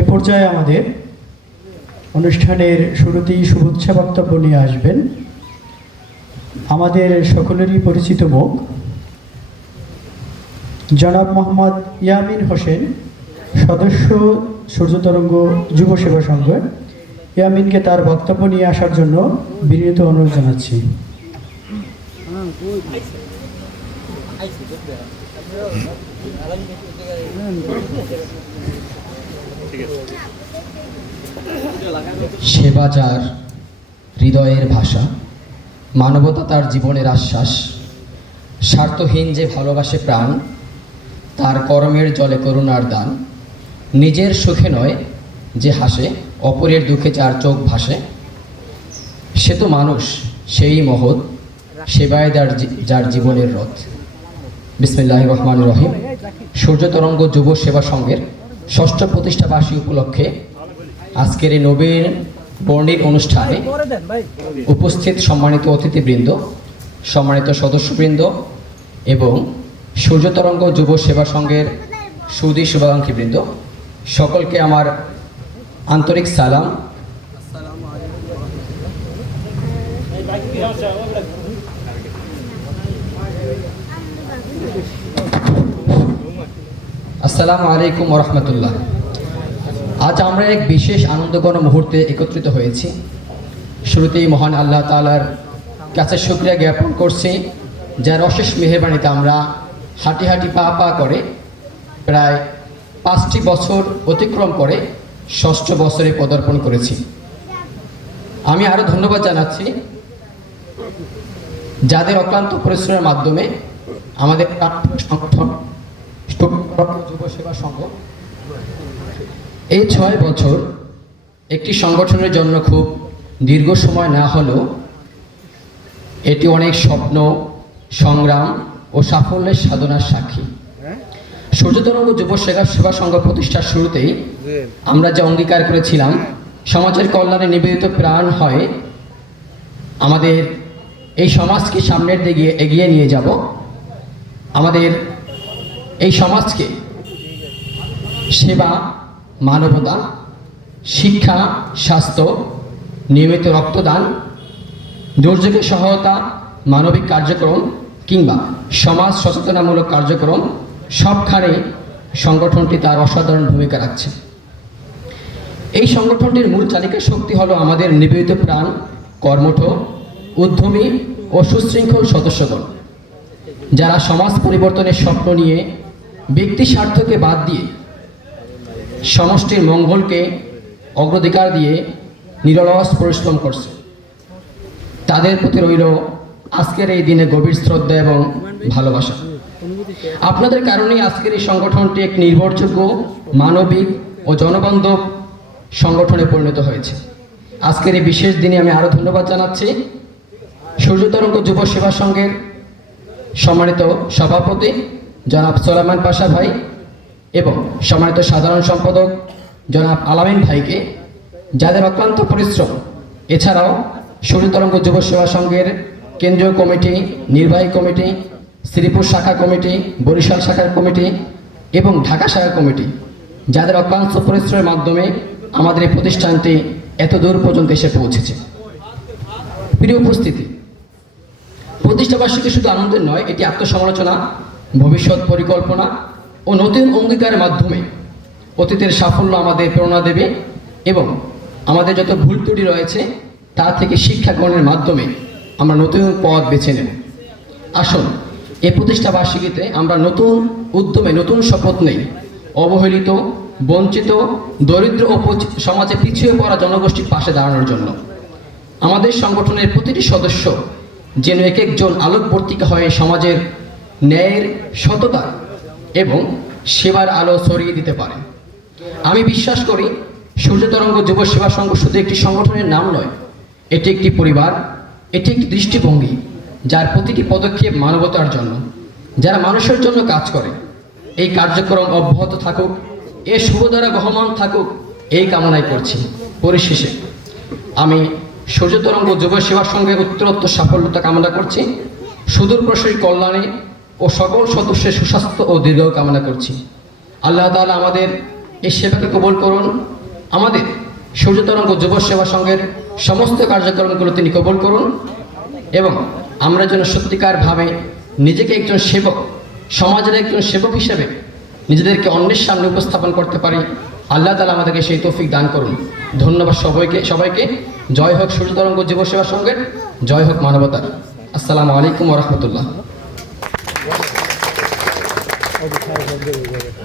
এ পর্যায়ে আমাদের অনুষ্ঠানের শুরুতেই শুভেচ্ছা বক্তব্য নিয়ে আসবেন আমাদের সকলেরই পরিচিত মুখ, জনাব মোহাম্মদ ইয়ামিন হোসেন, সদস্য সূর্যতরঙ্গ যুব সেবা সংঘ। ইয়ামিনকে তার বক্তব্য নিয়ে আসার জন্য বিনীত অনুরোধ জানাচ্ছি। সেবা যার হৃদয়ের ভাষা, মানবতা তার জীবনের আশ্বাস, স্বার্থহীন যে ভালোবাসে প্রাণ, তার কর্মের জলে করুণার দান, নিজের সুখে নয় যে হাসে, অপরের দুঃখে যার চোখ ভাসে, সে তো মানুষ, সেই মহৎ, সেবায় যার যার জীবনের রথ। বিসমিল্লাহ রহমান রহিম। সূর্য তরঙ্গ যুব সেবা সংঘের ষষ্ঠ প্রতিষ্ঠাবার্ষিকী উপলক্ষে আজকের এই নবীন বর্ণির অনুষ্ঠানে উপস্থিত সম্মানিত অতিথিবৃন্দ, সম্মানিত সদস্যবৃন্দ এবং সূর্যতরঙ্গ যুব সেবা সংঘের সুদী শুভাকাঙ্ক্ষীবৃন্দ, সকলকে আমার আন্তরিক সালাম। আসসালামু আলাইকুম রহমতুল্লাহ আজ আমরা এক বিশেষ আনন্দঘন মুহূর্তে একত্রিত হয়েছি। শুরুতেই মহান আল্লাহ তালার কাছে শুক্রিয়া জ্ঞাপন করছি, যার অশেষ মেহরবানিতে আমরা হাঁটি হাঁটি পা পা করে প্রায় পাঁচটি বছর অতিক্রম করে ষষ্ঠ বছরে পদার্পণ করেছি। আমি আরও ধন্যবাদ জানাচ্ছি যাদের অক্লান্ত পরিশ্রমের মাধ্যমে আমাদের সংগঠন যুব সেবা সংঘ। এই ছয় বছর একটি সংগঠনের জন্য খুব দীর্ঘ সময় না হলেও এটি অনেক স্বপ্ন সংগ্রাম ও সাফল্যের সাধনার সাক্ষী। সূর্যতরঙ্গ যুব সেবা সেবা সংঘ প্রতিষ্ঠার শুরুতেই আমরা যে অঙ্গীকার করেছিলাম সমাজের কল্যাণে নিবেদিত প্রাণ হয় আমাদের এই সমাজকে সামনের দিকে এগিয়ে নিয়ে যাব। আমাদের এই সমাজকে সেবা, মানবতা, শিক্ষা, স্বাস্থ্য, নিয়মিত রক্তদান দুর্যোগের সহায়তা, মানবিক কার্যক্রম কিংবা সমাজ সচেতনামূলক কার্যক্রম, সবখানে সংগঠনটি তার অসাধারণ ভূমিকা রাখছে। এই সংগঠনটির মূল চালিকা শক্তি হলো আমাদের নিবেদিত প্রাণ, কর্মঠ, উদ্যমী ও সুশৃঙ্খল সদস্যগণ, যারা সমাজ পরিবর্তনের স্বপ্ন নিয়ে ব্যক্তি স্বার্থকে বাদ দিয়ে সমষ্টির মঙ্গলকে অগ্রাধিকার দিয়ে নিরলস পরিশ্রম করছে। তাদের প্রতি রইল আজকের এই দিনে গভীর শ্রদ্ধা এবং ভালোবাসা। আপনাদের কারণেই আজকের এই সংগঠনটি এক নির্ভরযোগ্য, মানবিক ও জনবান্ধব সংগঠনে পরিণত হয়েছে। আজকের এই বিশেষ দিনে আমি আরও ধন্যবাদ জানাচ্ছি সূর্যতরঙ্গ যুব সেবা সংঘের সম্মানিত সভাপতি জনাব সোলামান পাশা ভাই এবং সম্মানিত সাধারণ সম্পাদক জনাব আলামিন ভাইকে, যাদের অক্লান্ত পরিশ্রম, এছাড়াও সূর্যতরঙ্গ যুব সেবা সংঘের কেন্দ্রীয় কমিটি, নির্বাহী কমিটি, শ্রীপুর শাখা কমিটি, বরিশাল শাখার কমিটি এবং ঢাকা শাখা কমিটি, যাদের অক্লান্ত পরিশ্রমের মাধ্যমে আমাদের এই প্রতিষ্ঠানটি এত দূর পর্যন্ত এসে পৌঁছেছে। প্রিয় উপস্থিতি, প্রতিষ্ঠাবার্ষিকী শুধু আনন্দের নয়, এটি আত্মসমালোচনা ভবিষ্যৎ পরিকল্পনা ও নতুন অঙ্গীকারের মাধ্যমে অতীতের সাফল্য আমাদের প্রেরণা দেবে এবং আমাদের যত ভুল ত্রুটি রয়েছে, তা থেকে শিক্ষা গ্রহণের মাধ্যমে আমরা নতুন পথ বেছে নেব। আসুন, এ প্রতিষ্ঠা বার্ষিকীতে আমরা নতুন উদ্যমে নতুন শপথ নেই। অবহেলিত, বঞ্চিত, দরিদ্র ও সমাজে পিছিয়ে পড়া জনগোষ্ঠীর পাশে দাঁড়ানোর জন্য আমাদের সংগঠনের প্রতিটি সদস্য যেন এক একজন আলোকবর্তিকা হয়ে সমাজের ন্যায়ের সততা এবং সেবার আলো ছড়িয়ে দিতে পারে। আমি বিশ্বাস করি, সূর্যতরঙ্গ যুব সেবা সংঘ শুধু একটি সংগঠনের নাম নয়, এটি একটি পরিবার, এটি একটি দৃষ্টিভঙ্গি, যার প্রতিটি পদক্ষেপ মানবতার জন্য। যারা মানুষের জন্য কাজ করে, এই কার্যক্রম অব্যাহত থাকুক, এ শুভ দ্বারা বহমান থাকুক, এই কামনাই করছি। পরিশেষে, আমি সূর্যতরঙ্গ যুব সেবা সঙ্গে উত্তরোত্তর সাফল্যতা কামনা করছি। সুদূর প্রসারী কল্যাণে ও সকল সদস্যের সুস্বাস্থ্য ও দীর্ঘ কামনা করছি। আল্লাহ তাআলা আমাদের এই সেবাকে কবল করুন। আমাদের সূর্য তরঙ্গ যুব সেবা সংঘের সমস্ত কার্যক্রমগুলো তিনি কবল করুন এবং আমরা যেন সত্যিকারভাবে নিজেকে একজন সেবক, সমাজের একজন সেবক হিসেবে নিজেদেরকে অন্যের সামনে উপস্থাপন করতে পারি। আল্লাহ তালা আমাদেরকে সেই তৌফিক দান করুন। ধন্যবাদ সবাইকে সবাইকে। জয় হোক সূর্য তরঙ্গ যুব সেবা সংঘের, জয় হোক মানবতার। আসসালামু আলাইকুম রহমতুল্লাহ। Thank you.